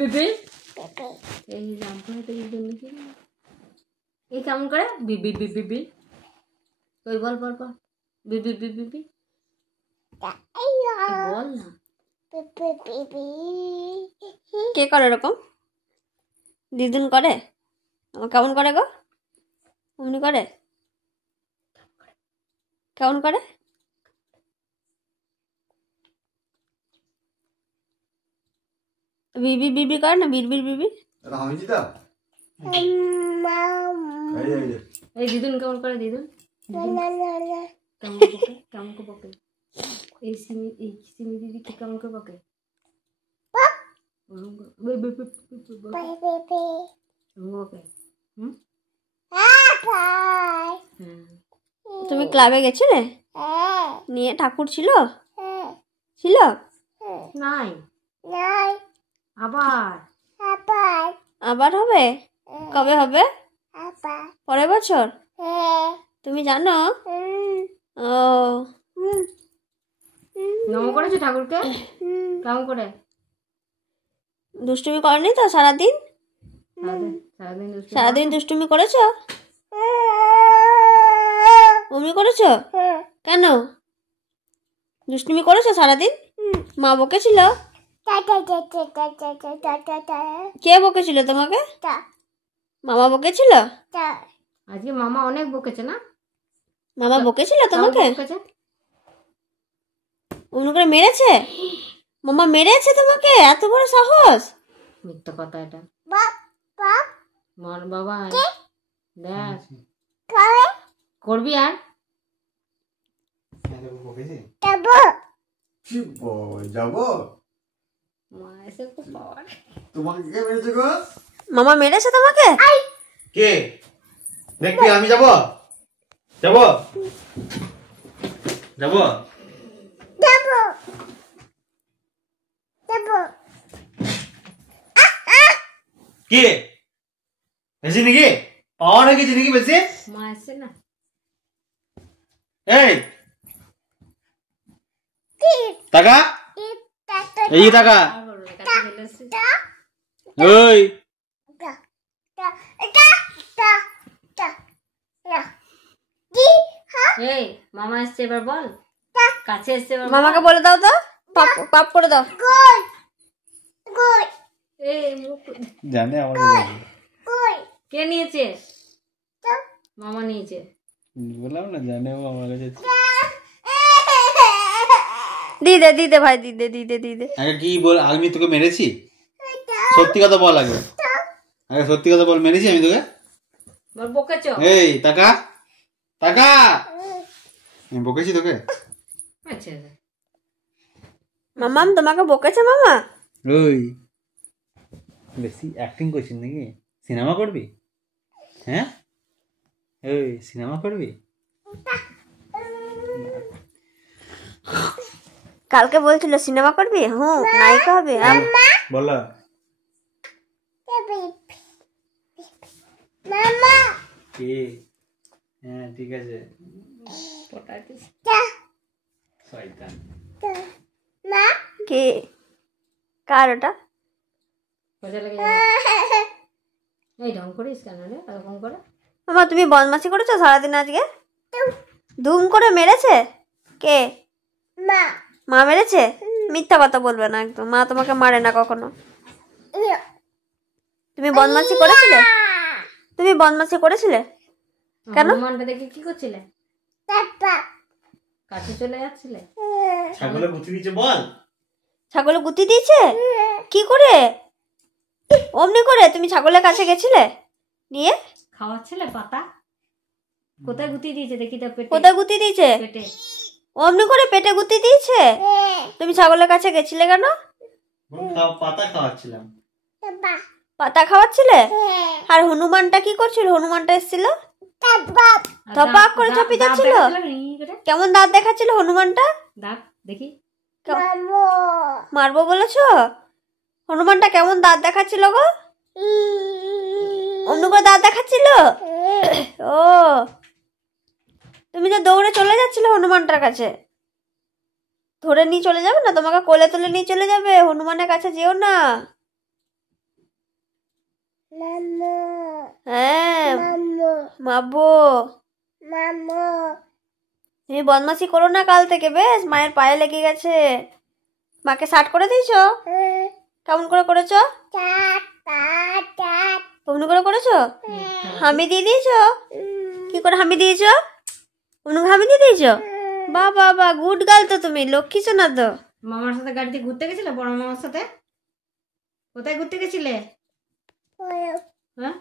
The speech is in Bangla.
বিবি এই জাম্পাটা দিন নাকি এই কেমন করে বিবি বিবি বিবি তুই বল বল বল বিবি বিবি বিবি বল না কে করে এরকম? দিদুন করে? কেমন করে গো? অমনি করে? কেমন করে? বিবি বিবি করে না? বিড়বিড় বিড়বিড়। এই দিদুন কেমন করে? দিদুন কেমন করে বকে? এই সিমি দিদি কি কেমন করে বকে? তুমি ক্লাবে গেছিলে? নিয়ে ঠাকুর ছিল? ছিল? নাই আবার আবার হবে? কবে হবে? পরের বছর? তুমি জানো? ও নম করেছে ঠাকুরকে? কেমন করে? দুষ্টুমি করনি তো সারাদিন? সারাদিন দুষ্টুমি করেছো? অমনি করেছো? কেন দুষ্টুমি করেছো সারাদিন? মা বকেছিল? কে বকেছিল তোমাকে? মামা বকেছিল? আজকে মামা অনেক বকেছে না? মামা বকেছিল তোমাকে? অমনি করে মেরেছে? মামা মেরেছে তোমাকে? এত বড় সাহস? মিথ্যা কথা এটা। মন বাবা দেখ করবি আর মামা মেরেছে তোমাকে? কে দেখবি? আমি যাব যাব যাব কে বেশি নাকি? পাওয়া নাকি নাকি বেশি? মা আসছে না? এই টাকা এই টাকা ওই এই মামা আসছে এবার বল কাছে এসছে এবার মামাকে বলে দাও তো পাপ করে দাও। জানে আমার কে নিয়েছে? মামা নিয়েছে। বললাম না জানে ও আমার কাছে। দিদে দিদে ভাই দিদে দিদে দিদে আগে কি বল? আমি তোকে মেরেছি? সত্যি কথা বল আগে। আগে সত্যি কথা বল, মেরেছি আমি তোকে? বল বকেছো? এই টাকা টাকা আমি বকেছি তোকে? আচ্ছা মামাম তোমাকে বকেছে মামা? ওই বেশি অ্যাক্টিং করছিস নাকি? সিনেমা করবি? হ্যাঁ ওই সিনেমা করবি? কালকে বলছিল সিনেমা করবি? হুঁ নায়িকা হবে। বলো কি? হ্যাঁ ঠিক আছে। শয়তান কে কার ওটা? এই ঢং করিস কেন রে এরকম করে? মামা তুমি বদমাশি করেছো সারাদিন আজকে? ধুম করে মেরেছে কে? মা মেরেছে? মিথ্যা কথা বলবে না একদম। মা তোমাকে মারে না কখনো। তুমি বদমাশি করেছিলে? তুমি বদমাশি করেছিলে কেন? হনুমানটা দেখে কি করছিলে? কাছে চলে যাচ্ছিলে? ছাগলে গুতি দিয়েছে বল। ছাগলে গুতি দিয়েছে? কি করে? অমনি করে তুমি ছাগলের কাছে গেছিলে? নিয়ে খাওয়াচ্ছিলে পাতা? কোথায় গুতি দিয়েছে দেখি তো? পেটে। কোথায় গুতি দিয়েছে? পেটে। অমনি করে পেটে গুতি দিয়েছে? তুমি ছাগলের কাছে গেছিলে কেন? পাতা খাওয়াচ্ছিলাম। পাতা খাওয়াচ্ছিলে? আর হনুমানটা কি করছিল? হনুমানটা এসেছিল ধপাক করে চপি যাচ্ছিল। কেমন দাঁত দেখাচ্ছিল হনুমানটা? দাঁত দেখি মারবো বলেছো? হনুমানটা কেমন দাঁত দেখাচ্ছিল গো? অন্য করে দাঁত দেখাচ্ছিল? ও তুমি যে দৌড়ে চলে যাচ্ছিলে হনুমানটার কাছে। ধরে নিয়ে চলে যাবে না? তোমাকে কোলে তুলে নিয়ে চলে যাবে। হনুমানের কাছে যেও না। হ্যাঁ মাবো। তুমি বদমাশি করো না কাল থেকে, বেশ? মায়ের পায়ে লেগে গেছে। মাকে শার্ট করে দিয়েছো? কেমন করে করেছো? কেমন করে করেছো? হামি দিয়ে দিয়েছো? কি করে হামি দিয়েছো? অনুকে হামি দিয়ে দিয়েছো? বাহ বাহ বাহ, গুড গার্ল তো তুমি, লক্ষ্মী শোনা তো। মামার সাথে গাড়িতে ঘুরতে গেছিলে, বড় মামার সাথে? কোথায় ঘুরতে গেছিলে? হ্যাঁ